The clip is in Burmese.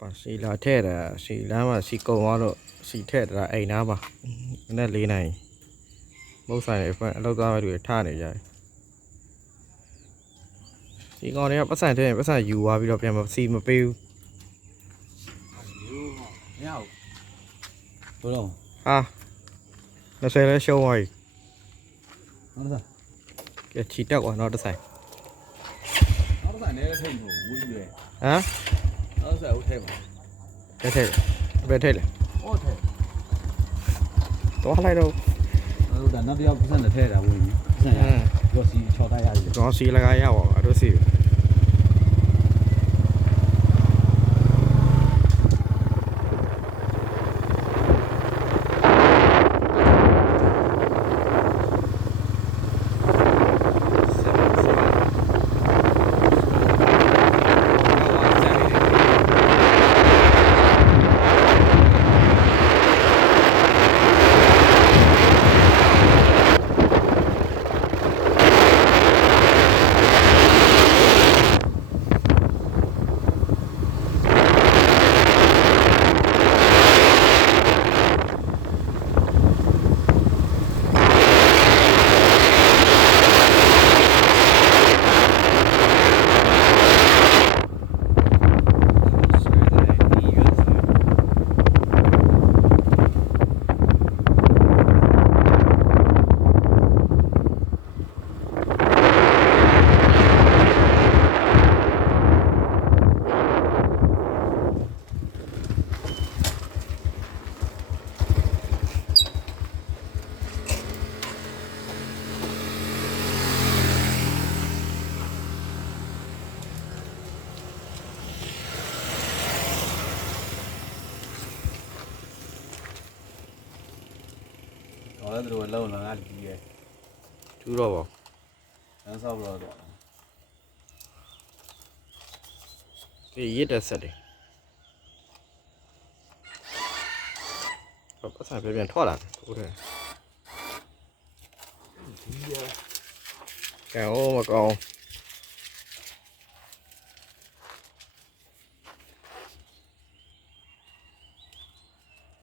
ပါစီလာထဲ့တာစီလမ်းမှာစီကုံသွားတော့စီထဲ့တာအိမ်သားပါနည်းနည်းလေးနိုင်မုတ်ဆိုင်တွေဖက်အလောက်သားပဲတွေထားနေကြတယ်စီကောင်တွေကပတ်စံထဲရင်ပတ်စံယူသွားပြီးတော့ပြန်မစီမပေးဘူးမရဘူးဘယ်တော့ဟာ20လဲရှုံးသွားပြီနောက်တစ်ကဲချီတက်သွားတော့တစ်ဆိုင်နောက်တစ်ဆိုင်လည်းထိတ်ဖို့ဝင်းရွယ်ဟမ် နောက်တစ်ဆိုင်ဦးထဲပါတက်ထဲ့ဘယ်ထဲ့လဲဟောထဲသွားလိုက်တော့နောက်တော့နောက်တစ်ယောက်ပတ်စံနဲ့ထဲတာဝင်းပတ်စံရဟမ်ရောစီချော်တိုက်ရတယ်ကျွန်တော်စီလကားရပါအတို့စီ ဟောလည်းတို့လုံးလာငါလီရဲ့ကျူးတော့ပါလမ်းဆောက်တော့တော့ဒီရစ်တဲ့ဆက်တယ်ပတ်စံပြန်ပြန်ထွက်လာဟုတ်တယ်ကဲဟိုမကောင်း